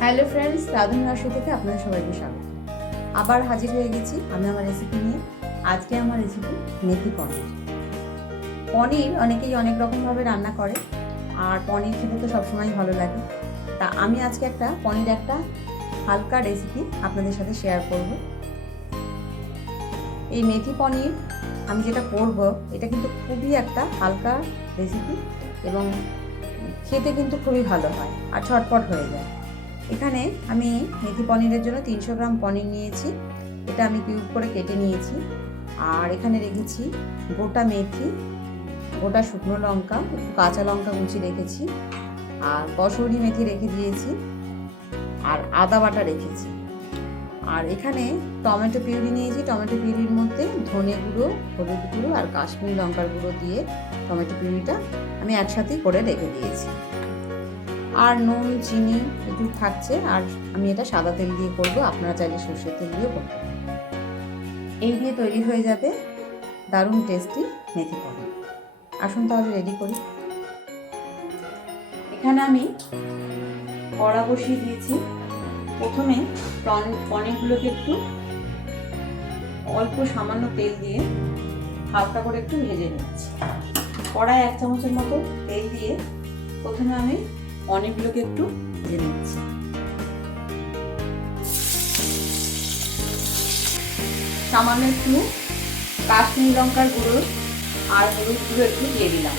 Hello friends রাধুন রসি থেকে আপনাদের সবাইকে স্বাগত। আবার হাজির হয়ে গেছি আমি আমার রেসিপি নিয়ে। আজকে আমার রেসিপি মেথি পনির। পনির অনেকেই অনেক রকমভাবে রান্না করে। আর পনির খেতে তো সবসময় ভালো লাগে। তা আমি আজকে একটা পনির একটা হালকা রেসিপি আপনাদের সাথে শেয়ার করব। এই মেথি পনির আমি যেটা করব, এটা কিন্তু খুবই একটা হালকা রেসিপি এবং খেতে কিন্তু খুবই ভালো হয় আর ছটপট হয়ে যায়। এখানে আমি মেথি পনিরের জন্য তিনশো গ্রাম পনির নিয়েছি, এটা আমি কিউব করে কেটে নিয়েছি। আর এখানে রেখেছি গোটা মেথি গোটা শুকনো লঙ্কা কাঁচা লঙ্কা কুচি রেখেছি, আর কসৌরি মেথি রেখে দিয়েছি, আর আদা বাটা রেখেছি। আর এখানে টমেটো পিউরি নিয়েছি, টমেটো পিউরির মধ্যে ধনে গুঁড়ো, হলুদ গুঁড়ো আর কাশ্মীরি লঙ্কার গুঁড়ো দিয়ে টমেটো পিউরিটা আমি একসাথেই করে রেখে দিয়েছি। আর নুন, চিনি একটু থাকছে, আর আমি এটা সাদা তেল দিয়ে করব, আপনারা চাইলে সর্ষের তেল দিয়ে করতে এই দিয়ে তৈরি হয়ে যাবে দারুণ টেস্টি মেথি পনির আসুন তাহলে রেডি করি। এখানে আমি কড়া বসিয়ে দিয়েছি। প্রথমে পনিরগুলোকে একটু অল্প সামান্য তেল দিয়ে হালকা করে একটু ভেজে নিচ্ছি। কড়ায় এক চামচের মতো তেল দিয়ে প্রথমে আমি অনেকগুলোকে একটু ভেজে নিচ্ছি। সামান্য একটু কাশ্মীরি লঙ্কার গুঁড়ো আর হলুদ গুঁড়ো একটু দিয়ে দিলাম।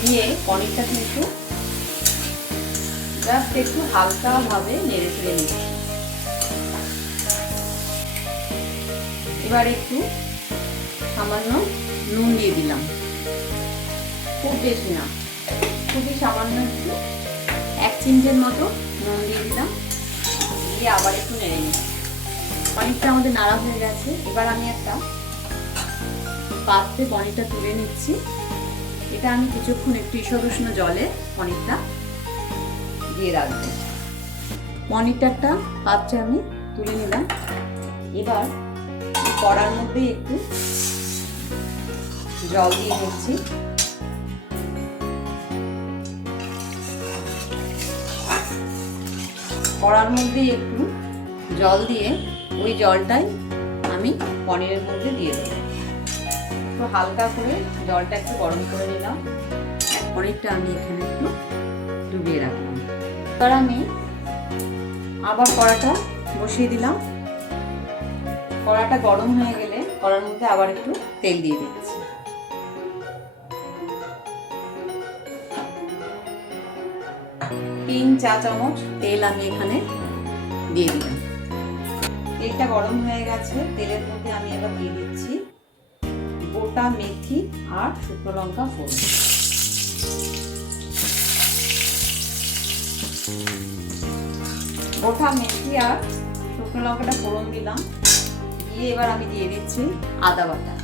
দিয়ে পনিরটা কিন্তু জাস্ট একটু হালকাভাবে নেড়ে ফেলে নিচ্ছি। এবার একটু সামান্য নুন দিয়ে দিলাম। খুব বেশি না। খুবই সামান্য একটু, এক চিমটের মতো নুন দিয়ে দিলাম। দিয়ে আবার একটু নেড়ে নিলাম পনিরটা আমাদের নাড়া হয়ে গেছে। এবার আমি একটা পাত্রে পনিরটা তুলে নিচ্ছি। এটা আমি কিছুক্ষণ একটু ঈষদ উষ্ণ জলে পনিরটা দিয়ে রাখব। পনিরটা পাত্রে আমি তুলে নিলাম। এবার কড়ার মধ্যেই একটু জল দিয়ে নিচ্ছি কড়ার মধ্যে একটু জল দিয়ে ওই জলটাই আমি পনিরের মধ্যে দিয়ে দেবো। একটু হালকা করে জলটা একটু গরম করে নিলাম। পনিরটা আমি এখানে একটু ডুবিয়ে রাখলাম। এবার আমি আবার কড়াটা বসিয়ে দিলাম। কড়াটা গরম হয়ে গেলে কড়ার মধ্যে আবার একটু তেল দিয়ে দিচ্ছি। তিন চা চামচ তেল আমি এখানে দিয়ে দিলাম। তেলটা গরম হয়ে গেছে তেলের মধ্যে আমি এবার দিয়ে দিচ্ছি গোটা মেথি আর শুকনো লঙ্কা ফোড়ন। গোটা মেথি আর শুকনো লঙ্কাটা ফোড়ন দিলাম। দিয়ে এবার আমি দিয়ে দিচ্ছি আদা বাটা।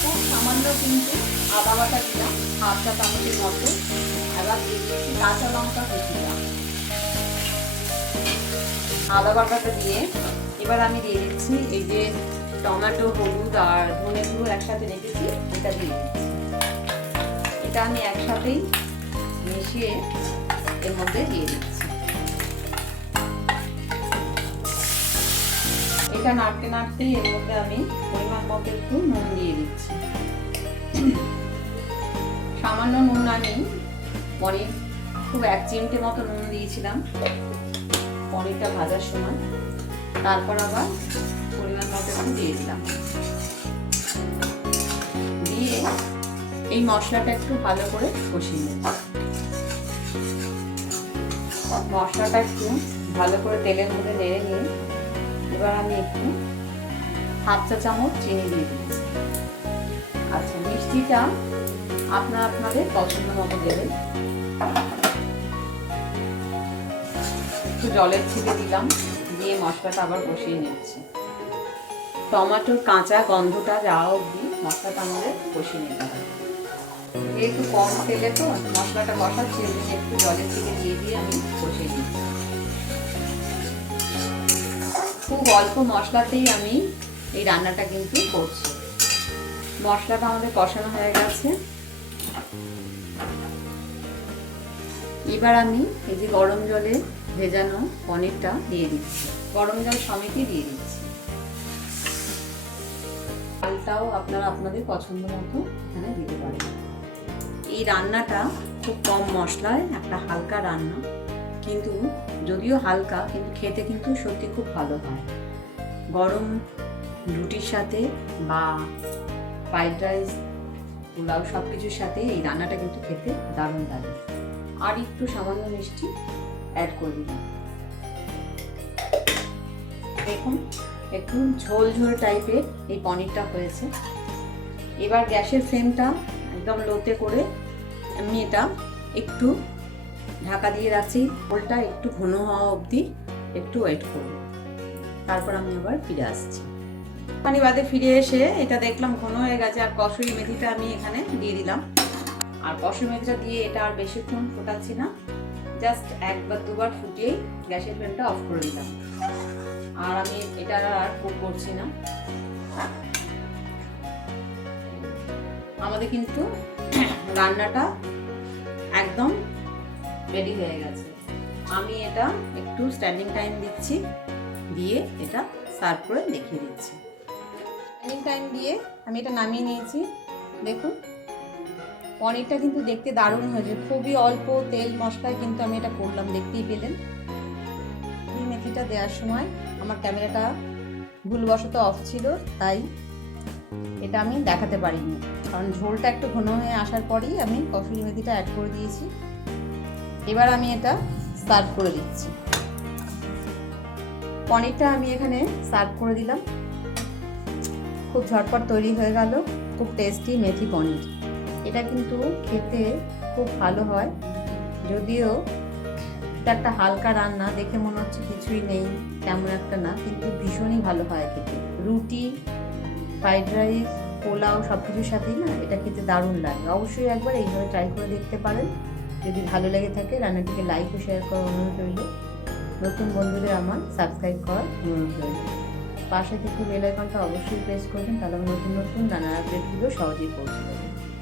খুব সামান্য কিন্তু আদা বাটা দিলাম হাফ চা চামচের মতো। এবার দিয়ে দিচ্ছি কাঁচা লঙ্কা কুচিটা। আদা বাটাটা দিয়ে এবার আমি দিয়ে দিচ্ছি এই যে টমেটো, হলুদ আর ধনে গুঁড়ো একসাথে রেখেছি, এটা দিয়ে দিচ্ছি। এটা আমি একসাথেই মিশিয়ে এর মধ্যে দিয়ে দিচ্ছি। এটা নাড়তে নাড়তেই এর মধ্যে আমি পরিমাণ মতো একটু নুন দিয়ে দিচ্ছি। সামান্য নুন আমি পনির খুব এক চিমটে মতো নুন দিয়েছিলাম। পনিরটা ভাজার সময়। তারপর আবার পরিমাণ মতো একটু দিয়ে দিলাম। দিয়ে এই মশলাটা একটু ভালো করে কষিয়ে নেব। মশলাটা একটু ভালো করে তেলের মধ্যে নেড়ে নিয়ে এবার আমি একটু হাফ চা চামচ চিনি দিয়ে দিচ্ছি আচ্ছা মিষ্টিটা আপনার আপনাদের পছন্দ মতো দেবেন। একটু জলের ছিটে দিলাম, দিয়ে মশলাটা আবার বসিয়ে নিচ্ছি। টমেটোর কাঁচা গন্ধটা যাওয়া অবধি মশলাটা আমাদের কষিয়ে নিতে হবে। একটু কম তেলে তো মশলাটা কষাচ্ছি একটু জলের থেকে দিয়ে দিয়ে আমি কষিয়ে দিচ্ছি খুব অল্প মশলাতেই আমি এই রান্নাটা কিন্তু করছি। মশলাটা আমাদের কষানো হয়ে গেছে। এবার আমি এই যে গরম জলে ভেজানো পনিরটা দিয়ে দিচ্ছি। গরম জল সমেতই দিয়ে দিচ্ছি। চালটাও আপনারা আপনাদের পছন্দ মতো এখানে দিতে পারেন। এই রান্নাটা খুব কম মশলায় একটা হালকা রান্না, কিন্তু যদিও হালকা, কিন্তু খেতে কিন্তু সত্যি খুব ভালো হয়। গরম রুটির সাথে বা ফ্রাইড রাইস, পোলাও সব কিছুর সাথে এই রান্নাটা কিন্তু খেতে দারুণ লাগে। আর একটু সামান্য মিষ্টি অ্যাড করে দিলাম। দেখুন, একটু ঝোল ঝোল টাইপের এই পনিরটা হয়েছে। এবার গ্যাসের ফ্লেমটা একদম লোতে করে আমি এটা একটু ঢাকা দিয়ে রাখছি। ওলটা একটু ঘন হওয়া অবধি একটু ওয়েট করব। তারপর আমি আবার ফিরে আসছি। পানি বাদে ফিরে এসে এটা দেখলাম ঘন হয়ে গেছে আর কসুরি মেথিটা আমি এখানে দিয়ে দিলাম। আর কসুরি মেথিটা দিয়ে এটা আর বেশিক্ষণ ফোটাচ্ছি না। জাস্ট একবার দুবার ফুটিয়েই গ্যাসের ফ্লেমটা অফ করে দিলাম। আর আমি এটা আর কুক করছি না। আমাদের কিন্তু রান্নাটা একদম রেডি হয়ে গেছে। আমি এটা একটু স্ট্যান্ডিং টাইম দিচ্ছি, দিয়ে এটা সার্ভ করে দেখিয়ে দিচ্ছি। স্ট্যান্ডিং টাইম দিয়ে আমি এটা নামিয়ে নিয়েছি। দেখুন। পনিরটা কিন্তু দেখতে দারুণ হয়েছে। খুবই অল্প তেল মশলায় কিন্তু আমি এটা করলাম, দেখতেই পেলেন। এই মেথিটা দেওয়ার সময় আমার ক্যামেরাটা ভুলবশত অফ ছিল, তাই এটা আমি দেখাতে পারিনি। কারণ ঝোলটা একটু ঘন হয়ে আসার পরেই আমি কসুরি মেথিটা অ্যাড করে দিয়েছি। এবার আমি এটা সার্ভ করে দিচ্ছি। পনিরটা আমি এখানে সার্ভ করে দিলাম। খুব ঝটপট তৈরি হয়ে গেল। খুব টেস্টি মেথি পনির। এটা কিন্তু খেতে খুব ভালো হয়। যদিও এটা একটা হালকা রান্না, দেখে মনে হচ্ছে কিছুই নেই, তেমন একটা না, কিন্তু ভীষণই ভালো হয় খেতে। রুটি, ফ্রাইড রাইস, পোলাও সব কিছুর সাথেই না এটা খেতে দারুণ লাগে। অবশ্যই একবার এইভাবে ট্রাই করে দেখতে পারেন। যদি ভালো লেগে থাকে, রান্নাটিকে লাইক ও শেয়ার করার অনুরোধ রইল। নতুন বন্ধুদের আমার সাবস্ক্রাইব করার অনুরোধ রইল। পাশে থেকে বেল আইকনটা অবশ্যই প্রেস করবেন, তাহলে নতুন নতুন রান্নার আপডেটগুলো সহজেই পৌঁছে যাবে।